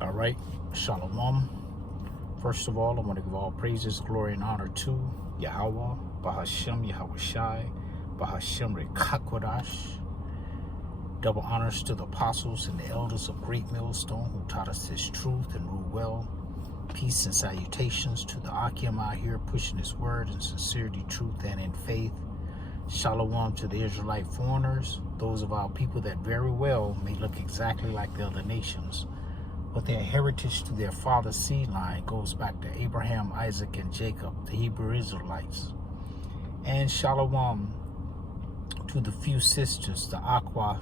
All right, Shalom. First of all, I want to give all praises, glory, and honor to Yahweh, Bahashem Yahweh Shai, Bahashem Rekakwadash. Double honors to the apostles and the elders of Great Millstone who taught us this truth and rule well. Peace and salutations to the Akim out here pushing this word in sincerity, truth, and in faith. Shalom to the Israelite foreigners, those of our people that very well may look exactly like the other nations, but their heritage to their father's seed line goes back to Abraham, Isaac, and Jacob, the Hebrew Israelites. And shalom to the few sisters, the Aqua,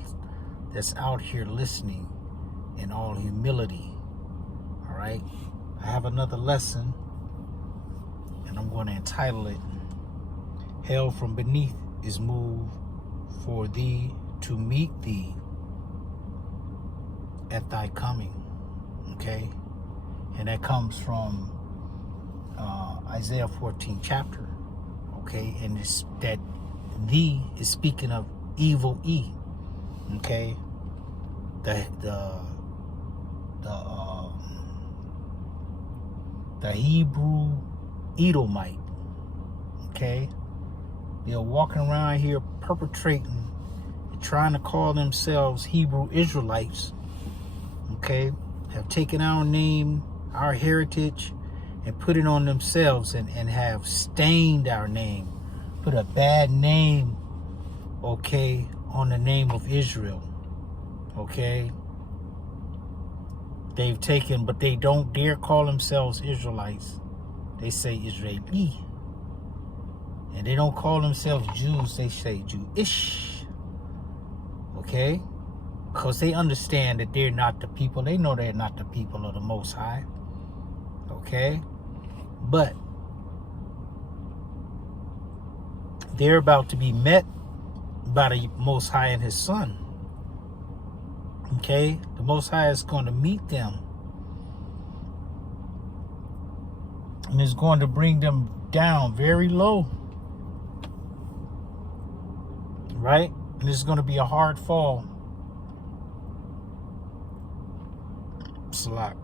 that's out here listening in all humility. All right, I have another lesson, and I'm going to entitle it, Hell from Beneath is Moved for Thee to Meet Thee at Thy Coming. Okay, and that comes from Isaiah 14 chapter. Okay, and it's that thee is speaking of evil E. Okay, the Hebrew Edomite. Okay, they're walking around here perpetrating, trying to call themselves Hebrew Israelites. Okay, have taken our name, our heritage, and put it on themselves, and have stained our name, put a bad name, okay, on the name of Israel. Okay, they've taken, but they don't dare call themselves Israelites. They say Israeli. And they don't call themselves Jews, they say Jewish. Okay? Because they understand that they're not the people. They know they're not the people of the Most High. Okay? But they're about to be met by the Most High and His Son. Okay? The Most High is going to meet them. And is going to bring them down very low. Right? And it's going to be a hard fall. Slack.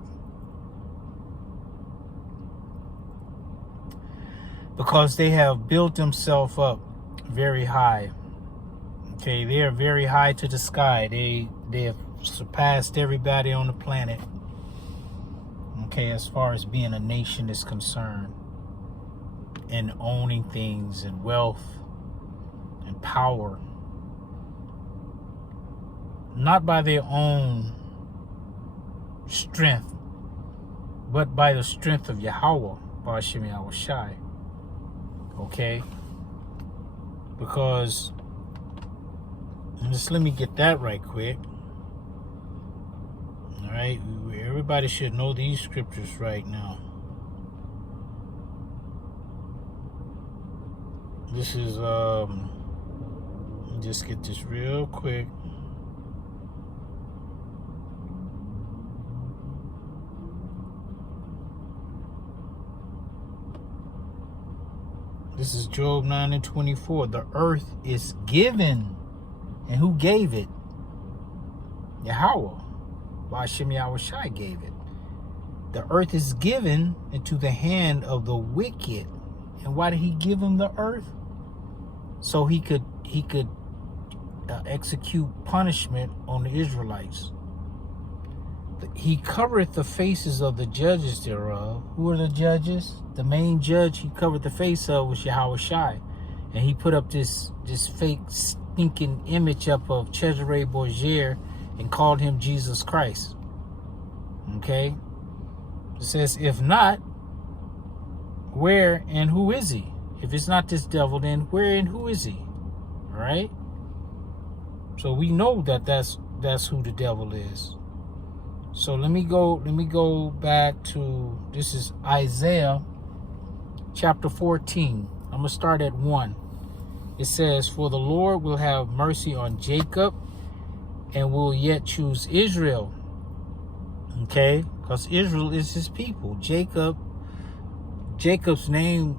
Because they have built themselves up very high. Okay, they are very high to the sky. They have surpassed everybody on the planet. Okay, as far as being a nation is concerned, and owning things and wealth and power, not by their own strength, but by the strength of Yahweh, Bahashem Yahweh Shai. Okay, because just let me get that right quick. All right, everybody should know these scriptures right now. This is let me just get this real quick. This is Job 9:24. The earth is given. And who gave it? Yahweh. Bahashem Yahweh Shai gave it. The earth is given into the hand of the wicked. And why did he give him the earth? So he could execute punishment on the Israelites. He covereth the faces of the judges thereof. Who are the judges? The main judge he covered the face of was Yahweh Shai. And he put up this fake stinking image up of Cesare Borgia and called him Jesus Christ. Okay? It says, if not, where and who is he? If it's not this devil, then where and who is he? All right? So we know that that's who the devil is. So let me go back to, this is Isaiah chapter 14. I'm going to start at 1. It says, for the Lord will have mercy on Jacob and will yet choose Israel. Okay? Because Israel is his people. Jacob's name,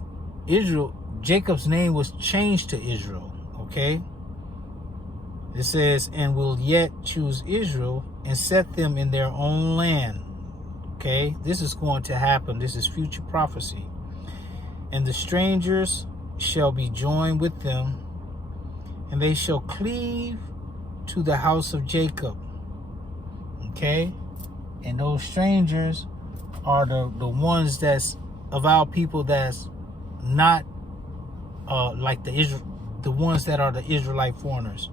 Israel, Jacob's name was changed to Israel. Okay? It says, and will yet choose Israel and set them in their own land. Okay, this is going to happen. This is future prophecy. And the strangers shall be joined with them, and they shall cleave to the house of Jacob. Okay, and those strangers are the ones that's of our people that's not like the ones that are the Israelite foreigners.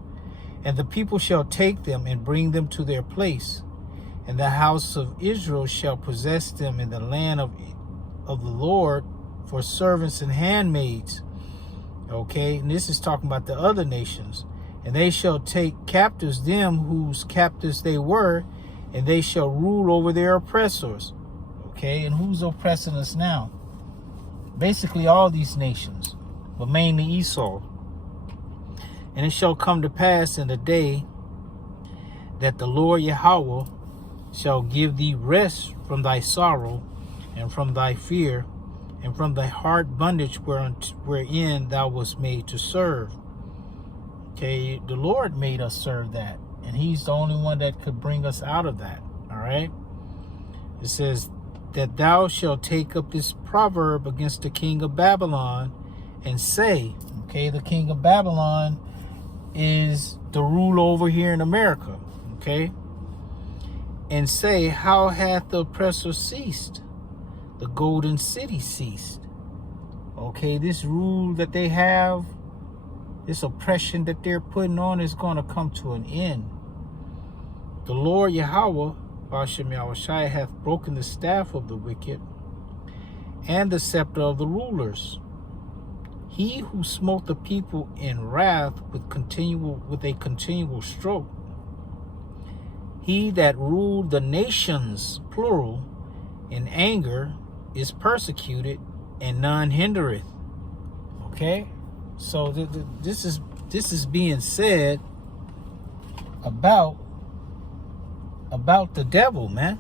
And the people shall take them and bring them to their place, and the house of Israel shall possess them in the land of the Lord for servants and handmaids. Okay, and this is talking about the other nations. And they shall take captives them whose captives they were, and they shall rule over their oppressors. Okay, and who's oppressing us now? Basically all these nations, but mainly Esau. And it shall come to pass in the day that the Lord Yahweh shall give thee rest from thy sorrow and from thy fear and from thy hard bondage wherein thou wast made to serve. Okay, the Lord made us serve that, and he's the only one that could bring us out of that. All right, it says that thou shalt take up this proverb against the king of Babylon and say, okay, the king of Babylon is the rule over here in America. Okay, and say, how hath the oppressor ceased? The golden city ceased. Okay, this rule that they have, this oppression that they're putting on is going to come to an end. The Lord Yahweh, Hashem Yahushai, hath broken the staff of the wicked and the scepter of the rulers. He who smote the people in wrath with a continual stroke. He that ruled the nations, plural, in anger is persecuted, and none hindereth. Okay, so this is being said about the devil, man.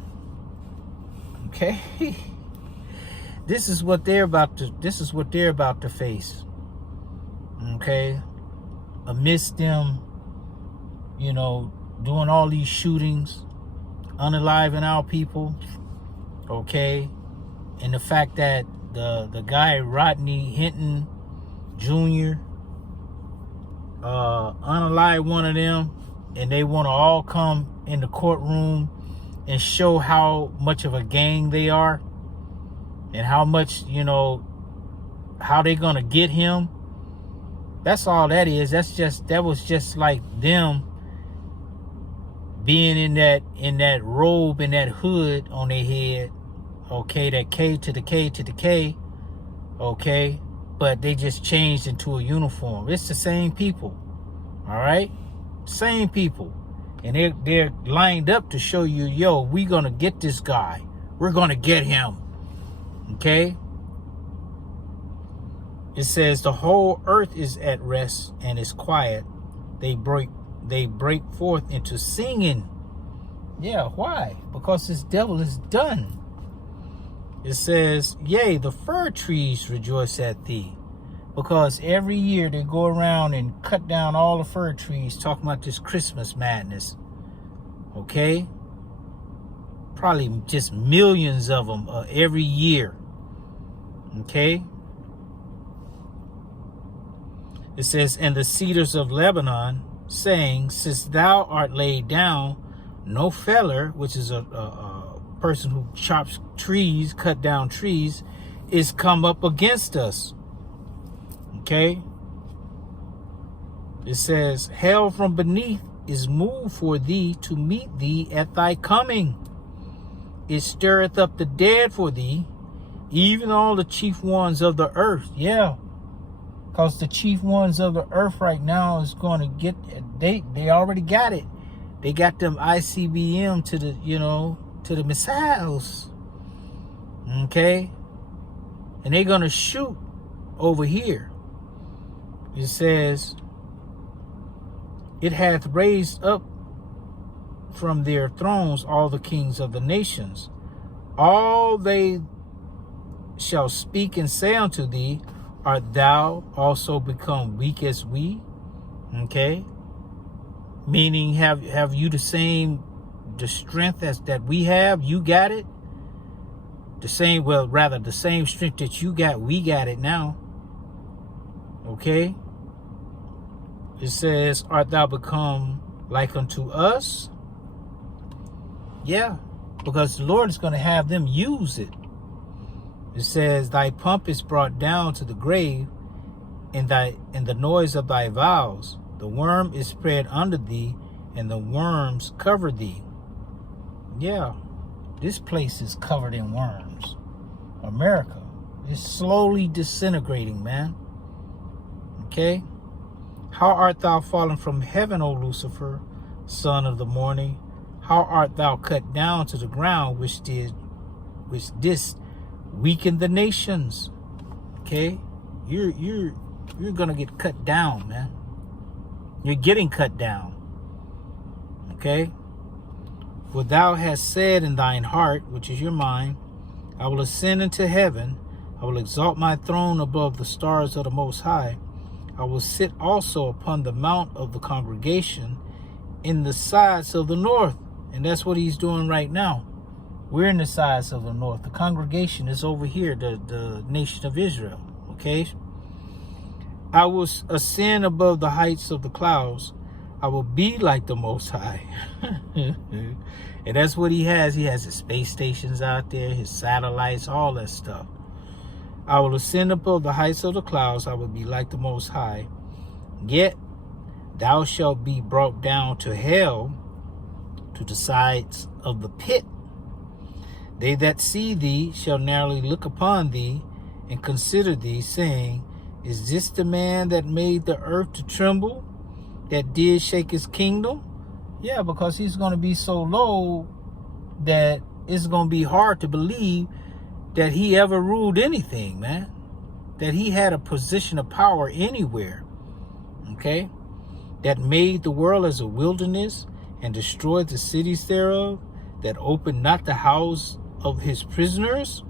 Okay, this is what they're about to face. Okay, amidst them, doing all these shootings, unaliving our people. Okay, and the fact that the guy Rodney Hinton Jr. Unalive one of them, and they want to all come in the courtroom and show how much of a gang they are, and how much, how they gonna get him. That's all that is. That was just like them being in that robe and that hood on their head. Okay, that K to the K to the K. Okay, but they just changed into a uniform. It's the same people. All right, same people, and they're lined up to show you, yo, we gonna get this guy. We're gonna get him. Okay. It says the whole earth is at rest and is quiet. They break forth into singing. Yeah, why? Because this devil is done. It says, yea, the fir trees rejoice at thee. Because every year they go around and cut down all the fir trees, talking about this Christmas madness. Okay? Probably just millions of them every year. Okay? It says, and the cedars of Lebanon, saying, since thou art laid down, no feller, which is a person who chops trees, cut down trees, is come up against us. Okay? It says, hell from beneath is moved for thee to meet thee at thy coming. It stirreth up the dead for thee, even all the chief ones of the earth. Yeah. Because the chief ones of the earth right now is going to get, they already got it. They got them ICBM to the missiles. Okay? And they're going to shoot over here. It says, it hath raised up from their thrones all the kings of the nations. All they shall speak and say unto thee, art thou also become weak as we? Okay. Meaning, have you the strength as that we have? You got it? The same, well, rather the same strength that you got, we got it now. Okay? It says, art thou become like unto us? Yeah, because the Lord is going to have them use it. It says, thy pomp is brought down to the grave, and the noise of thy vows. The worm is spread under thee, and the worms cover thee. Yeah, this place is covered in worms. America is slowly disintegrating, man. Okay? How art thou fallen from heaven, O Lucifer, son of the morning? How art thou cut down to the ground, which didst weaken the nations? Okay? You're gonna get cut down, man. You're getting cut down. Okay? For thou hast said in thine heart, which is your mind, I will ascend into heaven. I will exalt my throne above the stars of the Most High. I will sit also upon the mount of the congregation in the sides of the north. And that's what he's doing right now. We're in the sides of the north. The congregation is over here, the nation of Israel. Okay? I will ascend above the heights of the clouds. I will be like the Most High. And that's what he has. He has his space stations out there, his satellites, all that stuff. I will ascend above the heights of the clouds. I will be like the Most High. Yet thou shalt be brought down to hell, to the sides of the pit. They that see thee shall narrowly look upon thee and consider thee, saying, is this the man that made the earth to tremble, that did shake his kingdom? Yeah, because he's going to be so low that it's going to be hard to believe that he ever ruled anything, man. That he had a position of power anywhere. Okay? That made the world as a wilderness and destroyed the cities thereof, that opened not the house of his prisoners.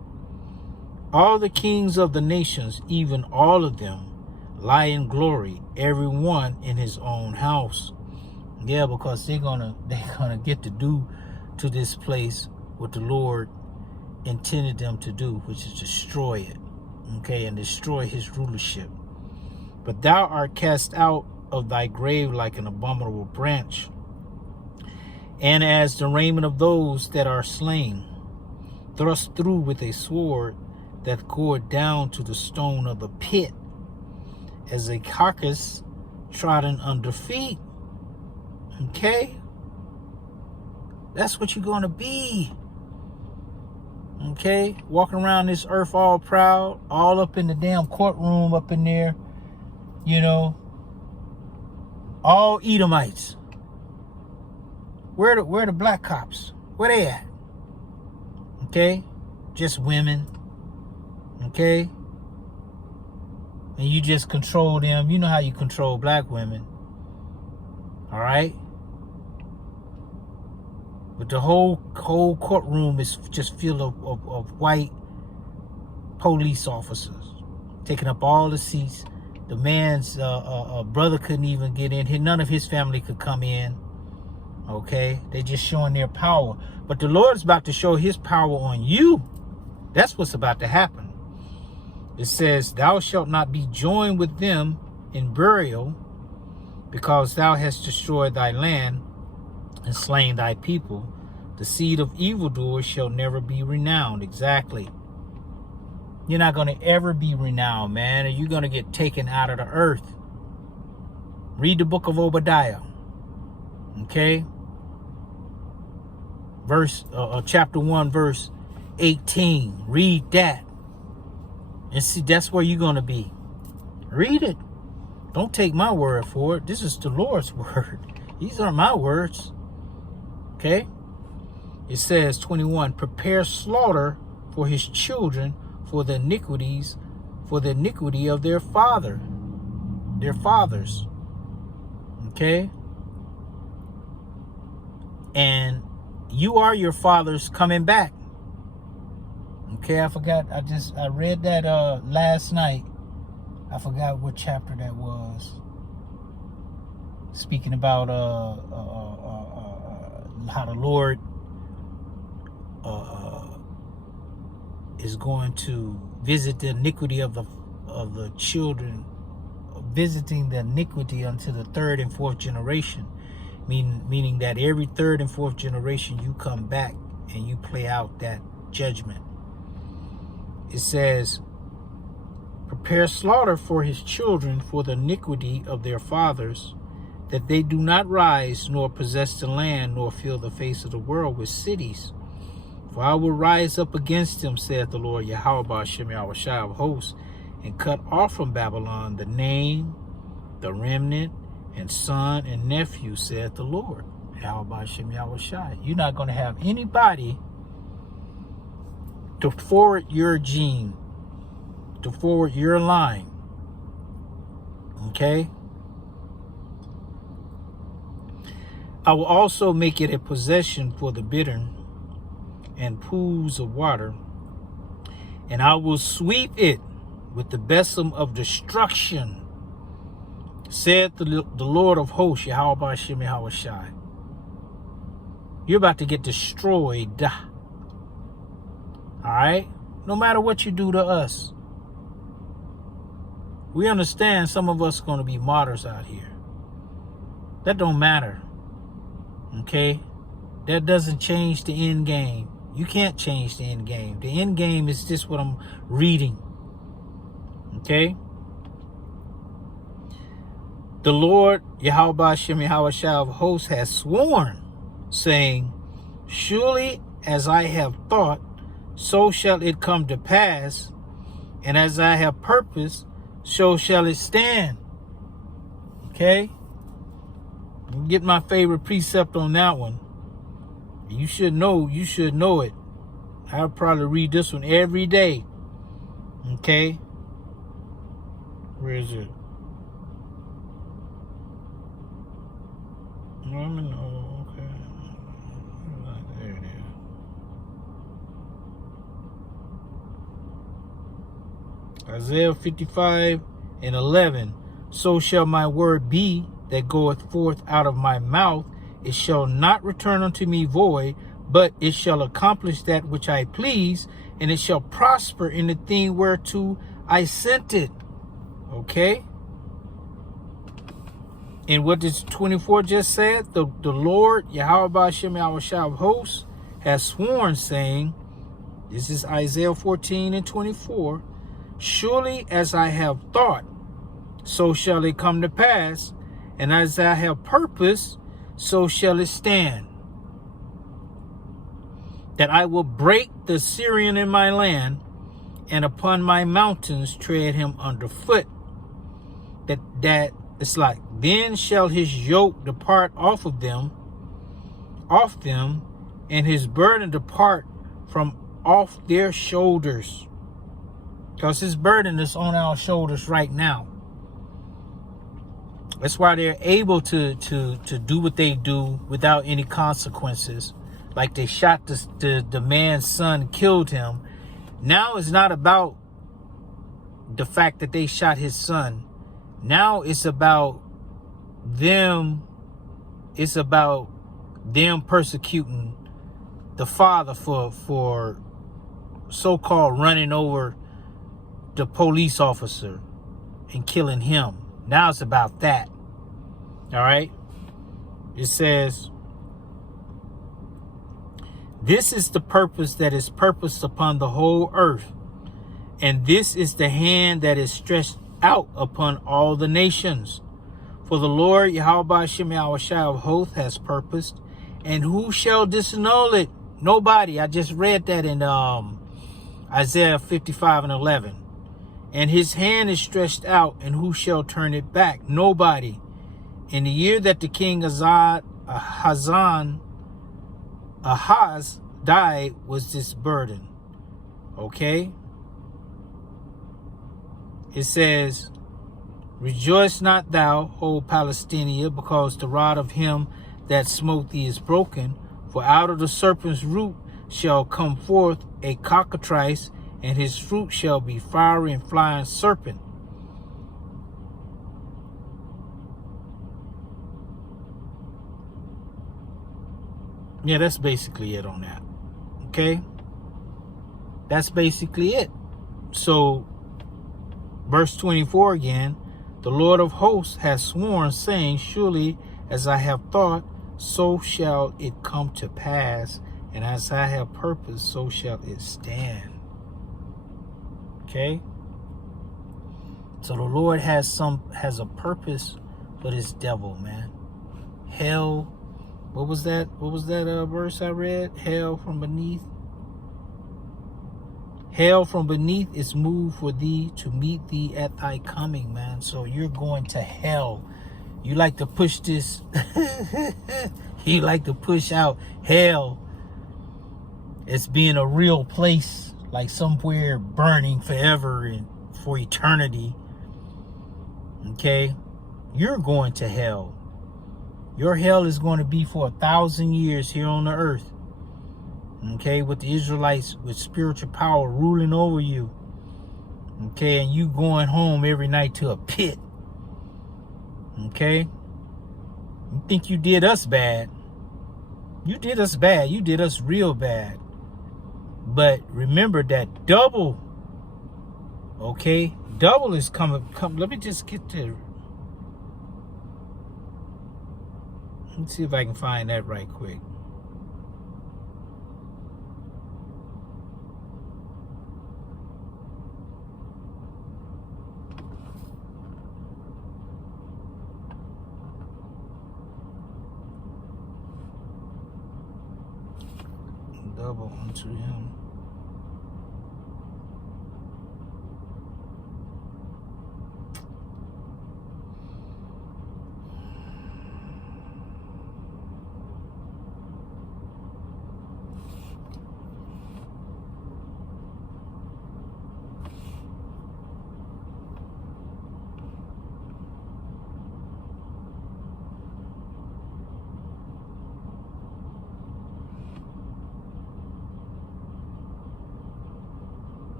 All the kings of the nations, even all of them, lie in glory, every one in his own house. Yeah, because they're gonna get to do to this place what the Lord intended them to do, which is destroy it. Okay, and destroy his rulership. But thou art cast out of thy grave like an abominable branch, and as the raiment of those that are slain, thrust through with a sword that goeth down to the stone of the pit, as a carcass trodden under feet. Okay? That's what you're going to be. Okay? Walking around this earth all proud, all up in the damn courtroom up in there, you know, all Edomites. Where the black cops? Where they at? Okay? Just women. Okay? And you just control them. You know how you control black women. All right? But the whole courtroom is just filled of white police officers taking up all the seats. The man's brother couldn't even get in here. None of his family could come in. Okay? They're just showing their power. But the Lord's about to show his power on you. That's what's about to happen. It says, thou shalt not be joined with them in burial, because thou hast destroyed thy land and slain thy people. The seed of evildoers shall never be renowned. Exactly. You're not going to ever be renowned, man, and you're going to get taken out of the earth. Read the book of Obadiah. Okay? Chapter 1, verse 18. Read that. And see, that's where you're going to be. Read it. Don't take my word for it. This is the Lord's word. These aren't my words. Okay? It says, 21, prepare slaughter for his children for the iniquity of their fathers. Okay? And you are your fathers coming back. Okay, I forgot. I read that last night. I forgot what chapter that was. Speaking about how the Lord is going to visit the iniquity of the children, visiting the iniquity unto the third and fourth generation, meaning that every third and fourth generation you come back and you play out that judgment. It says, prepare slaughter for his children for the iniquity of their fathers, that they do not rise nor possess the land nor fill the face of the world with cities. For I will rise up against them, saith the Lord Yahweh Ba'ashem Yahushai of hosts, and cut off from Babylon the name, the remnant, and son and nephew, saith the Lord Yahweh Ba'ashem Yahushai. You're not going to have anybody to forward your gene, to forward your line. Okay? I will also make it a possession for the bittern and pools of water, and I will sweep it with the besom of destruction, saith the Lord of hosts, Yahweh Ba'ashem Yahushai. You're about to get destroyed. All right? No matter what you do to us. We understand some of us are going to be martyrs out here. That don't matter. Okay? That doesn't change the end game. You can't change the end game. The end game is just what I'm reading. Okay? The Lord, Yahweh Ba'ashem Yahushai of hosts, has sworn, saying, surely as I have thought, so shall it come to pass, and as I have purposed, so shall it stand. Okay? You get my favorite precept on that one. You should know it. I'll probably read this one every day. Okay? Where is it? No, okay. There it is. Isaiah 55:11. So shall my word be that goeth forth out of my mouth. It shall not return unto me void, but it shall accomplish that which I please, and it shall prosper in the thing whereto I sent it. Okay? And what does 24 just said? The Lord, Yahweh Ba'ashem Yahushai of hosts, has sworn, saying, this is Isaiah 14:24, surely as I have thought, so shall it come to pass, and as I have purposed, so shall it stand, that I will break the Syrian in my land, and upon my mountains tread him underfoot. That it's like, then shall his yoke depart off them, and his burden depart from off their shoulders. Because his burden is on our shoulders right now. That's why they're able to do what they do without any consequences. Like they shot the man's son, killed him. Now it's not about the fact that they shot his son. Now it's about them. It's about them persecuting the father for so-called running over the police officer and killing him. Now it's about that. All right. It says, this is the purpose that is purposed upon the whole earth, and this is the hand that is stretched out upon all the nations. For the Lord Yahweh Ba'ashem Yahushai of hosts has purposed, and who shall disannul it? Nobody. I just read that in Isaiah 55:11. And his hand is stretched out, and who shall turn it back? Nobody. In the year that the king Ahaz died was this burden. Okay? It says, rejoice not thou, O Palestina, because the rod of him that smote thee is broken. For out of the serpent's root shall come forth a cockatrice, and his fruit shall be fiery and flying serpent. Yeah, that's basically it on that. Okay? That's basically it. So, verse 24 again, the Lord of hosts has sworn, saying, surely as I have thought, so shall it come to pass, and as I have purposed, so shall it stand. Okay? So the Lord has a purpose for this devil, man. Hell, what was that verse I read? Hell from beneath. Hell from beneath is moved for thee to meet thee at thy coming, man. So you're going to hell. You like to push this. You like to push out hell. It's being a real place, like somewhere burning forever and for eternity. Okay? You're going to hell. Your hell is going to be for 1,000 years here on the earth. Okay, with the Israelites with spiritual power ruling over you. Okay, and you going home every night to a pit. Okay, you think you did us bad. You did us bad. You did us real bad. But remember that double. Okay, double is coming. Let me just get to. Let's see if I can find that right quick. Double unto him.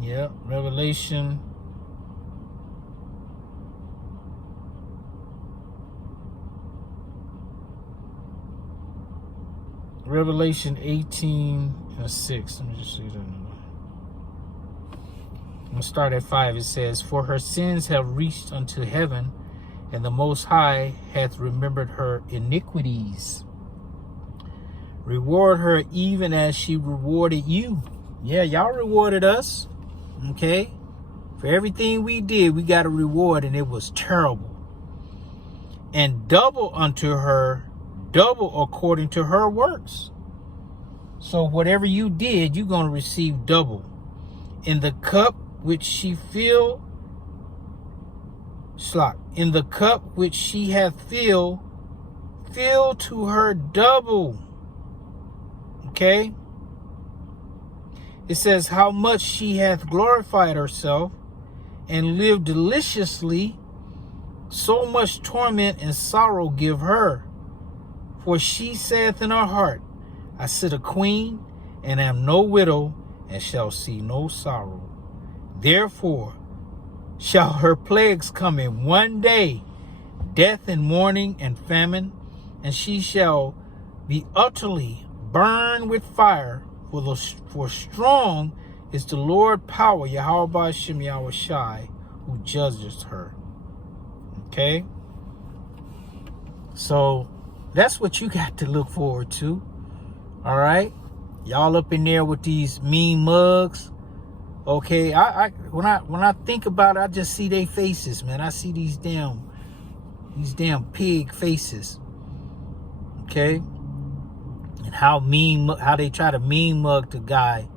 Yeah, Revelation. Revelation 18:6. Let me just see that. I'm gonna start at 5. It says, for her sins have reached unto heaven, and the Most High hath remembered her iniquities. Reward her even as she rewarded you. Yeah, y'all rewarded us. Okay, for everything we did, we got a reward, and it was terrible. And double unto her, double according to her works. So whatever you did, you're going to receive double. In the cup which she filled, in the cup which she hath filled, fill to her double. Okay. It says, how much she hath glorified herself and lived deliciously, so much torment and sorrow give her. For she saith in her heart, I sit a queen, and am no widow, and shall see no sorrow. Therefore shall her plagues come in one day, death and mourning and famine, and she shall be utterly burned with fire. For strong is the Lord power, Yahweh Hashem Yahweh Shai, who judges her. Okay? So that's what you got to look forward to. All right? Y'all up in there with these mean mugs. Okay, when I think about it, I just see their faces, man. I see these damn pig faces. Okay? And how they try to mean mug the guy.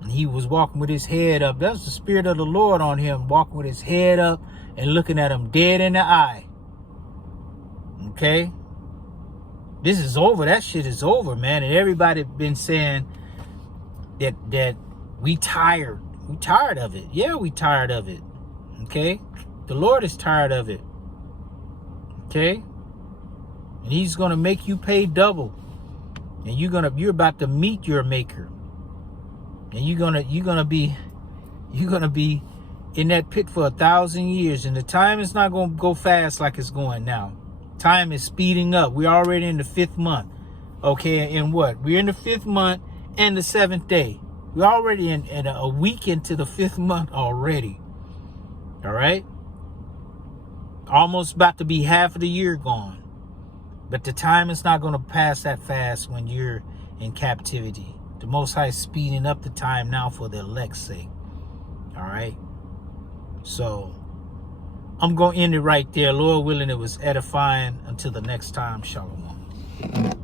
And he was walking with his head up. That's the Spirit of the Lord on him, walking with his head up and looking at him dead in the eye. Okay? This is over. That shit is over, man. And everybody been saying that we tired. We tired of it. Yeah, we tired of it. Okay? The Lord is tired of it. Okay? And he's going to make you pay double. And you're about to meet your maker. And you're gonna be in that pit for 1,000 years. And the time is not gonna go fast like it's going now. Time is speeding up. We're already in the 5th month. Okay, and what? We're in the 5th month and the 7th day. We're already in a week into the 5th month already. All right? Almost about to be half of the year gone. But the time is not going to pass that fast when you're in captivity. The Most High is speeding up the time now for the elect's sake. All right? So, I'm going to end it right there. Lord willing, it was edifying. Until the next time, shalom.